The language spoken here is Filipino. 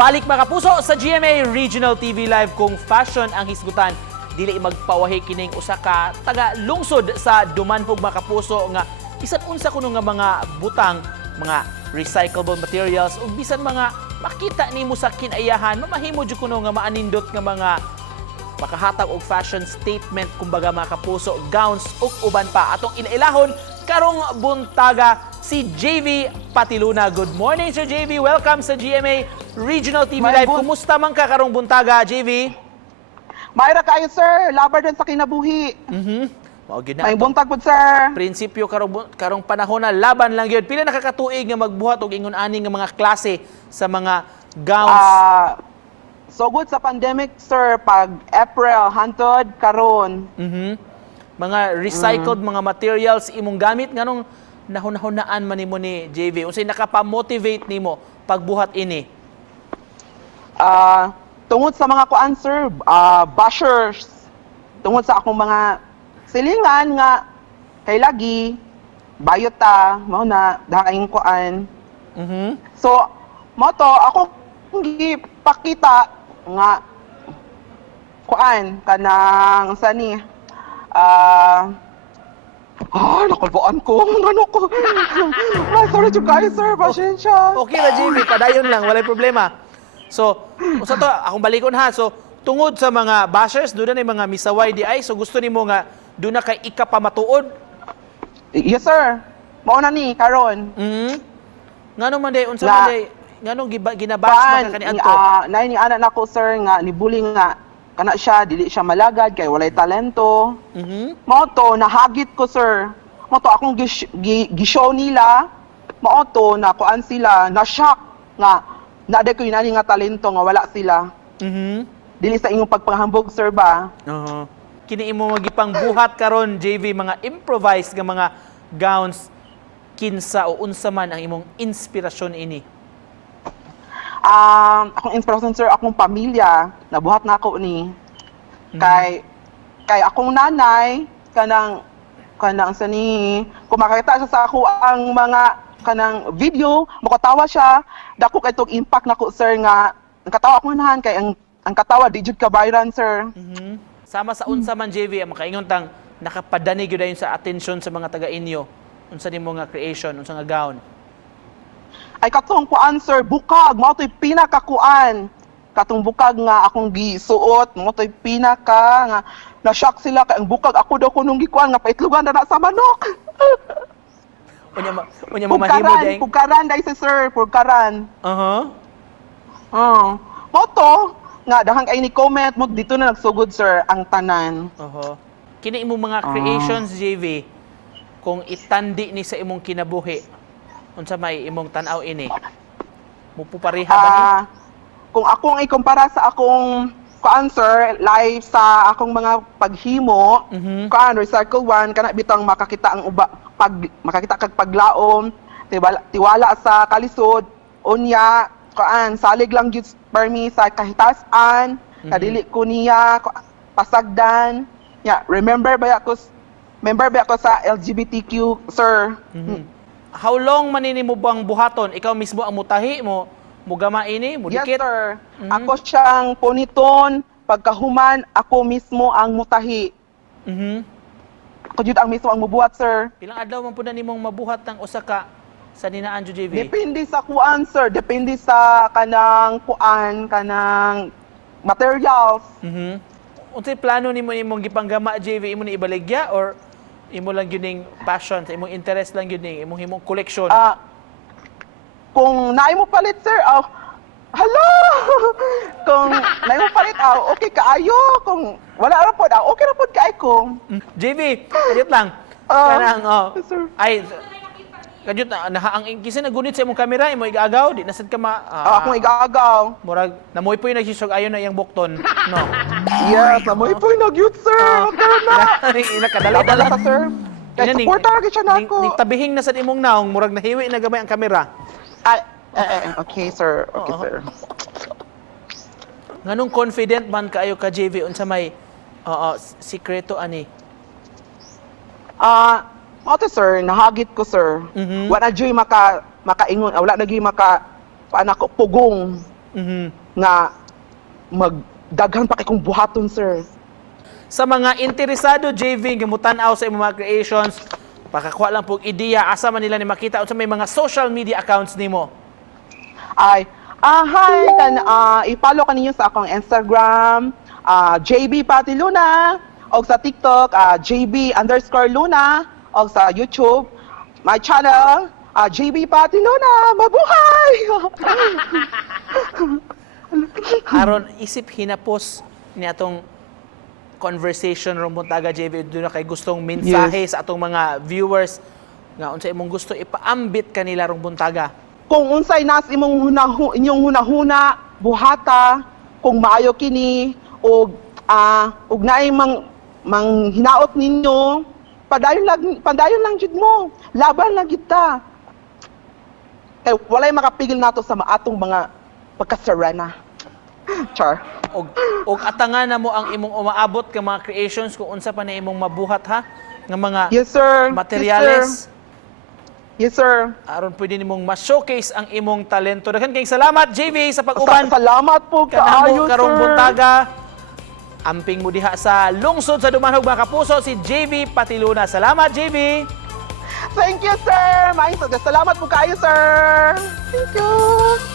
Balik mga kapuso sa GMA Regional TV Live kung fashion ang hisgutan. Dili magpawahi kining usa ka taga lungsod sa Dumanhog mga kapuso nga bisan unsa kuno nga mga butang, mga recyclable materials ug bisan mga makita nimo sa kinayahan, mamahimo jud kuno nga maanindot nga mga makahatag og fashion statement kumbaga mga kapuso, gowns ug uban pa. Atong ilailahon karong buntaga si JV Patiluna. Good morning Sir JV, welcome sa GMA Regional TV Live. Kumusta man ka karong buntaga, JV? Mayra kayo, sir. Labar din sa kinabuhi. May buntag po, sir. Prinsipyo karong panahon na laban lang yun. Pila nakakatuig nga magbuhat og ingon ani nga mga klase sa mga gowns? So good sa pandemic, sir. Pag April, hantod, karon. Mga recycled mga materials imong gamit nganong nahunahunaan man nimo ni JV. Unsay nakapamotivate nimo pagbuhat ini? Tungod sa mga kuan, sir, bashers. Tungod sa akong mga silingan nga kay lagi bayota mao na daing kuan. So mo to ako gipakita nga kuan kanang sani nakulbaan ko. Ano ko? Sorry to guys, sir. Pasensya. Okay na, JV. Padayon lang. Walay problema. So, usa to, akong balikon ha. So, tungod sa mga bashers, doon na mga misaway di ay. So, gusto nimo nga, doon na kay ikapamatuod? Yes, sir. Mauna ni, karon. Ngano man day, unsa man day, nganong ginabash man ka kaniadto? Nay ni anak nako, sir, nga nibuli nga kana siya, dili siya malagad kay walay talento. Mao to nahagit ko, sir. Mao to akong gishow nila. Mao to na kuan sila, na shock nga naday ko inani nga talento nga wala sila. Dili sa inyong pagpanghambog, sir ba? Kini imo magipang buhat karon, JV, mga improvised nga mga gowns, kinsa o unsa man ang imong inspirasyon ini? Akong inspiration, sir, akong pamilya, nabuhat na ako ni. Kay akong nanay, kanang sa ni, kung makakita siya sa ako ang mga kanang video, makatawa siya, dako kay tong impact nako, sir, nga ang katawa akong nahan, kay ang katawa, di jud kabayran, sir. Sama sa unsa man, JV, ang makaingon tang nakapadani gyud dayon sa atensyon sa mga taga-inyo. Unsa nimo nga creation, unsa nga gown? Ay katong kuan, sir, bukag, mao to'y pinakakuan. Katong bukag nga akong gisuot, mao to'y pinaka nga na-shock sila kay ang bukag ako daw kunong gikuan nga paitlugan na sa manok. Unya mamahimo day. Pugkaran day si sir, pugkaran. Mao to nga dahang kay ni comment mo dito na nagsugod, sir, ang tanan. Kini imong mga creations, JV, kung itandi ni sa imong kinabuhi, unsa may imong tan-aw ini? Mupupareha ba ni? Kung akong ikumpara sa akong answer live sa akong mga paghimo, kan recycle one kana bitang makakita ang makakita kag paglaom, tiwala sa kalisod, unya kan salig lang gyud for me sa kahitasan, kadili ko niya pasagdan. Remember ba ako sa LGBTQ, sir? How long manini mo bang buhaton? Ikaw mismo ang mutahi mo, mugama ini, mudikit? Yes, sir. Ako siyang puniton, pagkahuman, ako mismo ang mutahi. Ako jud ang mismo ang mubuhat, sir. Pilang adlaw man pud na nimong mabuhat ng usa ka sa ninaan jud, JV? Depende sa kuan, sir. Depende sa kanang kuan, kanang materials. Unsay plano nimo imong gipanggama, JV? Imo ni ibaligya or imo lang yun yung passion, sa imong interest lang yun yung imong collection? Kung naay mo palit, sir, hello! Kung naay mo palit, okay kaayo. Kung wala ra pod, okay ra pod kaay ko. JV, kadyot lang. Kanang, sir. Ay, kadyot na, ang kisa nagunit sa imong kamera, imo igagaw, di nasad ka akong igagaw. Murag, namoy po yung nagsisog, ayon na yung bukton, no? Yes, namoy po yung nagyut, sir. Nakadali-dala ka, sir. Kaya supporta lagi siya na ako. Tabihing na sa imong naong, murag nahiwi na gamay ang kamera. Okay, sir. Okay, sir. Nganong confident man kaayo ka, JV, unsa may sikreto ani? Oto, sir, nahagit ko, sir. Wala na dyo'y makaingon, wala na dyo'y paano ko, pugong. nga magdaghan pa kay kong buhaton, sir. Sa mga interesado, JV, gamutanaw sa imong mga creations, pakakuha lang pong ideya, asa man nila ni makita, unsa may mga social media accounts nimo. Ay, hi, i-follow ka ninyo sa akong Instagram, JB Pati Luna, o sa TikTok, JB_Luna, o sa YouTube, my channel, JB Pati Luna, mabuhay! Aron isip hinapos ni atong conversation ron buntaga, JV, doon na kay gustong mensahe sa atong mga viewers nga unsa imong gusto ipaambit kanila rong buntaga. Kung unsay nas inyong hunahuna, buhata, kung maayo kini og naay mang hinaot ninyo, padayon lang jud mo. Laban lang kita. Kay walay makapigil nato sa atong mga pagkasarena. Char. Og atangan na mo ang imong umaabot ka mga creations kung unsa pa na imong mabuhat ha nga mga Yes, sir. materyales. Yes, sir. Aron pwede nimong ma-showcase ang imong talento. Daghan kayong salamat, JV, sa pag-uban Salamat po kanamo kaayo, karong sir. buntaga. Amping mo diha sa lungsod sa Dumanhog mga kapuso si JV Pati Luna. Salamat, JV. Thank you, sir. Salamat po kaayo, sir. Thank you.